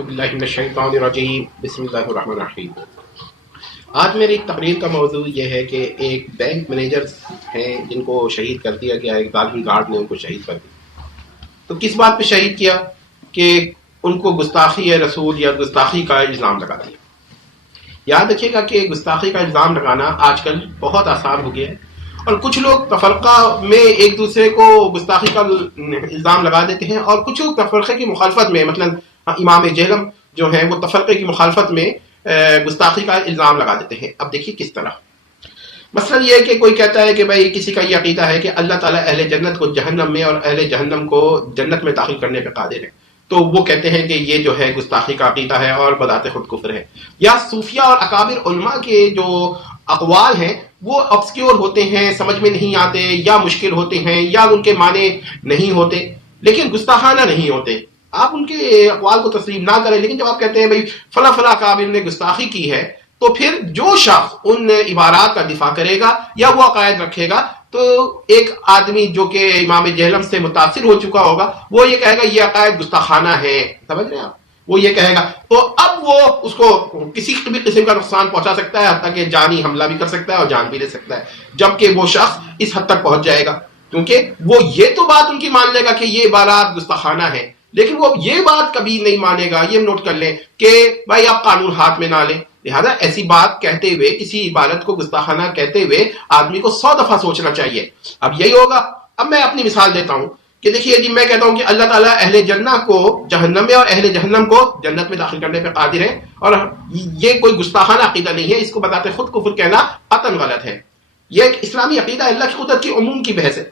اعوذ باللہ من الشیطان الرجیم بسم اللہ الرحمن الرحیم۔ آج میری تقریر کا موضوع یہ ہے کہ ایک بینک مینیجر ہیں جن کو شہید کر دیا گیا، ایک طالبی گارڈ نے ان کو شہید کر دیا۔ تو کس بات پہ شہید کیا کہ ان کو گستاخی رسول یا گستاخی کا الزام لگا دیا۔ یاد رکھیے گا کہ گستاخی کا الزام لگانا آج کل بہت آسان ہو گیا ہے، اور کچھ لوگ تفرقہ میں ایک دوسرے کو گستاخی کا الزام لگا دیتے ہیں، اور کچھ لوگ تفرقے کی مخالفت میں، مثلا امام جہلم جو ہیں وہ تفرقے کی مخالفت میں گستاخی کا الزام لگا دیتے ہیں۔ اب دیکھیے کس طرح، مثلا یہ کہ کوئی کہتا ہے کہ بھائی کسی کا یہ عقیدہ ہے کہ اللہ تعالیٰ اہل جنت کو جہنم میں اور اہل جہنم کو جنت میں داخل کرنے پہ قادر ہے، تو وہ کہتے ہیں کہ یہ جو ہے گستاخی کا عقیدہ ہے اور بذات خود کفر ہے۔ یا صوفیہ اور اکابر علماء کے جو اقوال ہیں وہ obscure ہوتے ہیں، سمجھ میں نہیں آتے، یا مشکل ہوتے ہیں، یا ان کے معنی نہیں ہوتے، لیکن گستاخانہ نہیں ہوتے۔ آپ ان کے اقوال کو تسلیم نہ کریں، لیکن جب آپ کہتے ہیں بھائی فلاں فلاں اکابر نے گستاخی کی ہے، تو پھر جو شخص ان عبارات کا دفاع کرے گا یا وہ عقائد رکھے گا، تو ایک آدمی جو کہ امام جہلم سے متاثر ہو چکا ہوگا وہ یہ کہے گا یہ عقائد گستاخانہ ہے، سمجھ رہے ہیں آپ؟ وہ یہ کہے گا، تو اب وہ اس کو کسی بھی قسم کا نقصان پہنچا سکتا ہے، حتیٰ کہ جانی حملہ بھی کر سکتا ہے اور جان بھی لے سکتا ہے، جبکہ وہ شخص اس حد تک پہنچ جائے گا، کیونکہ وہ یہ تو بات ان کی مان لے گا کہ یہ عبارات گستاخانہ ہے، لیکن وہ یہ بات کبھی نہیں مانے گا، یہ نوٹ کر لیں کہ بھائی آپ قانون ہاتھ میں نہ لیں۔ لہذا ایسی بات کہتے ہوئے، کسی عبادت کو گستاخانہ کہتے ہوئے آدمی کو 100 دفعہ سوچنا چاہیے۔ اب یہی ہوگا، اب میں اپنی مثال دیتا ہوں کہ دیکھیے جی، میں کہتا ہوں کہ اللہ تعالیٰ اہل جنت کو جہنم میں اور اہل جہنم کو جنت میں داخل کرنے پہ قادر ہے، اور یہ کوئی گستاخانہ عقیدہ نہیں ہے، اس کو بتاتے خود کفر کہنا قطعاً غلط ہے۔ یہ ایک اسلامی عقیدہ ہے، اللہ کی قدرت کی عموم کی بحث ہے۔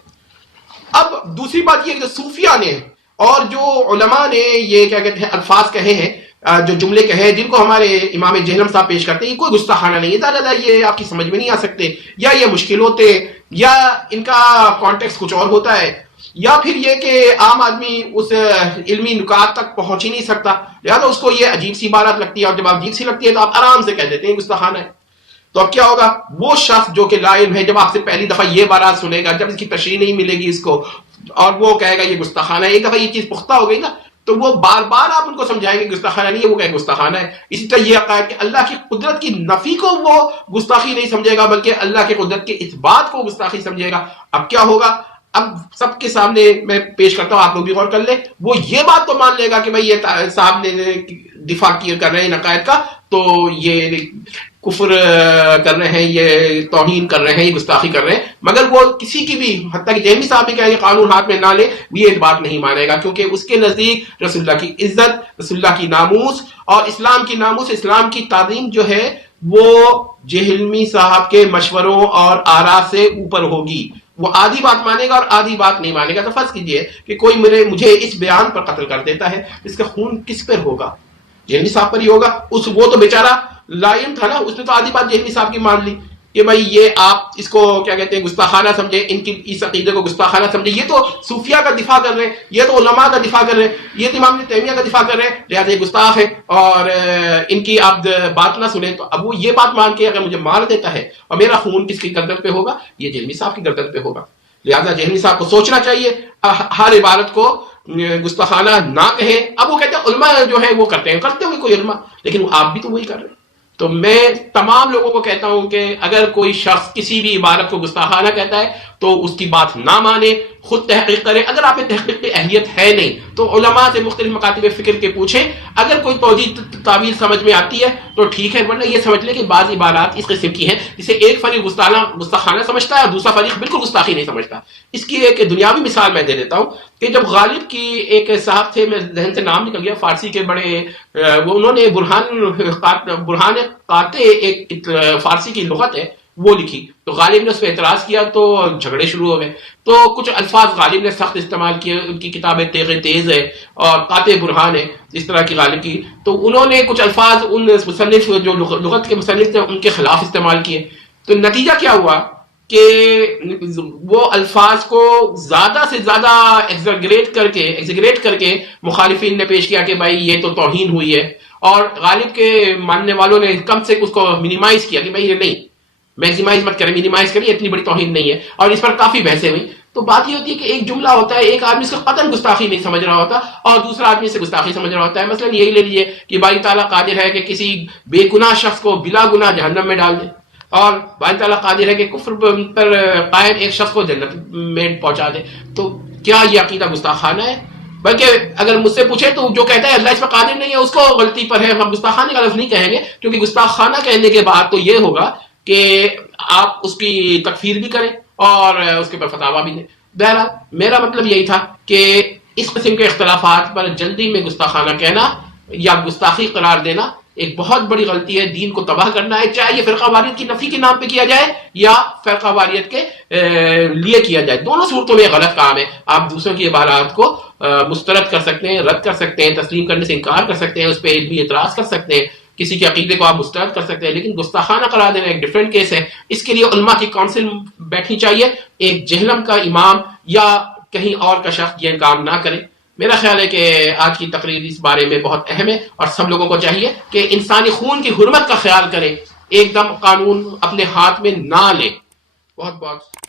اب دوسری بات یہ کہ صوفیہ نے اور جو علماء نے یہ کیا کہتے ہیں الفاظ کہے ہیں، جو جملے کہے ہیں، جن کو ہمارے امام جہلم صاحب پیش کرتے ہیں، یہ کوئی گستاخانہ نہیں ہے، زیادہ یہ آپ کی سمجھ میں نہیں آ سکتے، یا یہ مشکل ہوتے، یا ان کا کانٹیکس کچھ اور ہوتا ہے، یا پھر یہ کہ عام آدمی اس علمی نکات تک پہنچ ہی نہیں سکتا، لہٰذا اس کو یہ عجیب سی عبارت لگتی ہے، اور جب عجیب سی لگتی ہے تو آپ آرام سے کہہ دیتے ہیں گستاخانہ ہے۔ تو اب کیا ہوگا، وہ شخص جو کہ لا علم ہے، جب آپ سے پہلی دفعہ یہ بارات سنے گا، جب اس کی تشریح نہیں ملے گی اس کو، اور وہ کہے گا یہ گستاخانہ ہے، ایک دفعہ یہ چیز پختہ ہو گئی نا، تو وہ بار بار آپ ان کو سمجھائیں گے گستاخانہ نہیں ہے، وہ کہے گستاخانہ ہے۔ اسی طرح یہ عقائد کہ اللہ کی قدرت کی نفی کو وہ گستاخی نہیں سمجھے گا، بلکہ اللہ کی قدرت کے اثبات کو گستاخی سمجھے گا۔ اب کیا ہوگا، اب سب کے سامنے میں پیش کرتا ہوں، آپ لوگ بھی غور کر لیں، وہ یہ بات تو مان لے گا کہ بھائی یہ صاحب نے دفاع کر رہے ہیں عقائد کا، تو یہ کفر کر رہے ہیں، یہ توہین کر رہے ہیں، یہ گستاخی کر رہے ہیں، مگر وہ کسی کی بھی، حتیٰ کہ جہمی صاحب بھی کہیں گے قانون ہاتھ میں نہ لے، یہ بات نہیں مانے گا، کیونکہ اس کے نزدیک رسول اللہ کی عزت، رسول اللہ کی ناموس اور اسلام کی ناموس، اسلام کی تعظیم جو ہے وہ جہلمی صاحب کے مشوروں اور آراء سے اوپر ہوگی۔ وہ آدھی بات مانے گا اور آدھی بات نہیں مانے گا۔ تو فرض کیجئے کہ کوئی مجھے اس بیان پر قتل کر دیتا ہے، اس کا خون کس پر ہوگا؟ جہلمی صاحب پر ہی ہوگا۔ وہ تو بیچارہ لائم تھا نا، اس نے تو آدھی بات جہلمی صاحب کی مان لی کہ بھائی یہ آپ اس کو کیا کہتے ہیں گستاخانہ سمجھے، ان کی اس عقیدے کو گستاخانہ سمجھے، یہ تو صوفیہ کا دفاع کر رہے ہیں، یہ تو علماء کا دفاع کر رہے ہیں، یہ تو امام تیمیہ کا دفاع کر رہے ہیں، لہٰذا یہ گستاخ ہے، اور ان کی آپ بات نہ سنیں۔ تو اب وہ یہ بات مان کے اگر مجھے مار دیتا ہے، اور میرا خون کس کی گردن پہ ہوگا؟ یہ جہلمی صاحب کی گردن پہ ہوگا۔ لہٰذا جہلمی صاحب کو سوچنا چاہیے، ہر عبارت کو گستاخانہ نہ کہیں۔ اب وہ کہتے ہیں علماء جو ہے وہ کرتے ہوئے کوئی علماء، لیکن آپ بھی تو وہی کر رہے ہیں۔ تو میں تمام لوگوں کو کہتا ہوں کہ اگر کوئی شخص کسی بھی عبارت کو گستاخانہ کہتا ہے تو اس کی بات نہ مانے، خود تحقیق کرے۔ اگر آپ تحقیق کی اہلیت ہے نہیں تو علماء سے مختلف مکاتب فکر کے پوچھیں، اگر کوئی توجیہ تعویل سمجھ میں آتی ہے تو ٹھیک ہے، ورنہ یہ سمجھ لیں کہ بعض عبارات اس قسم کی ہیں جسے ایک فریق گستاخانہ سمجھتا ہے اور دوسرا فریق بالکل گستاخی نہیں سمجھتا۔ اس کی ایک دنیاوی مثال میں دے دیتا ہوں کہ جب غالب کی ایک صاحب تھے، میں ذہن سے نام نکل گیا، فارسی کے بڑے، وہ انہوں نے برہان قاطع ایک فارسی کی لغت ہے وہ لکھی، تو غالب نے اس پہ اعتراض کیا تو جھگڑے شروع ہو گئے، تو کچھ الفاظ غالب نے سخت استعمال کیے، ان کی کتابیں تیغ تیز ہے اور قاطع برہان ہے اس طرح کی غالب کی، تو انہوں نے کچھ الفاظ ان مصنف جو لغت کے مصنف تھے ان کے خلاف استعمال کیے، تو نتیجہ کیا ہوا کہ وہ الفاظ کو زیادہ سے زیادہ ایگزیگریٹ کر کے مخالفین نے پیش کیا کہ بھائی یہ تو توہین ہوئی ہے، اور غالب کے ماننے والوں نے کم سے اس کو منیمائز کیا کہ بھائی یہ نہیں، میکسیمائز مت کریں، منیمائز کریں، اتنی بڑی توہین نہیں ہے، اور اس پر کافی بحثیں ہوئی۔ تو بات یہ ہوتی ہے کہ ایک جملہ ہوتا ہے، ایک آدمی اس کا قطعاً گستاخی نہیں سمجھ رہا ہوتا اور دوسرا آدمی اسے گستاخی سمجھ رہا ہوتا ہے. مثلا یہی لے لیجیے کہ باری تعالیٰ قادر ہے کہ کسی بے گناہ شخص کو بلا گناہ جہنم میں ڈال دے، اور باری تعالیٰ قادر ہے کہ کفر پر قائم ایک شخص کو جنت میں پہنچا دے. تو کیا یہ عقیدہ گستاخانہ ہے؟ بلکہ اگر مجھ سے پوچھے تو جو کہتا ہے اللہ اس پر قادر نہیں ہے اس کو غلطی پر ہے، ہم گستاخانہ کا لفظ نہیں کہیں گے، کیونکہ گستاخانہ کہنے کے بعد تو یہ ہوگا کہ آپ اس کی تکفیر بھی کریں اور اس کے پر فتاویٰ بھی دیں. بہرحال میرا مطلب یہی تھا کہ اس قسم کے اختلافات پر جلدی میں گستاخانہ کہنا یا گستاخی قرار دینا ایک بہت بڑی غلطی ہے، دین کو تباہ کرنا ہے، چاہے یہ فرقہ واریت کی نفی کے نام پہ کیا جائے یا فرقہ واریت کے لیے کیا جائے. دونوں صورتوں میں غلط کام ہے. آپ دوسروں کی عبارات کو مسترد کر سکتے ہیں، رد کر سکتے ہیں، تسلیم کرنے سے انکار کر سکتے ہیں، اس پہ علمی اعتراض کر سکتے ہیں، کسی کے عقیدے کو آپ مسترد کر سکتے ہیں، لیکن گستاخانہ قرار دینا ایک ڈفرینٹ کیس ہے. اس کے لیے علماء کی کونسل بیٹھنی چاہیے، ایک جہلم کا امام یا کہیں اور کا شخص یہ کام نہ کرے. میرا خیال ہے کہ آج کی تقریر اس بارے میں بہت اہم ہے اور سب لوگوں کو چاہیے کہ انسانی خون کی حرمت کا خیال کریں، ایک دم قانون اپنے ہاتھ میں نہ لیں. بہت بہت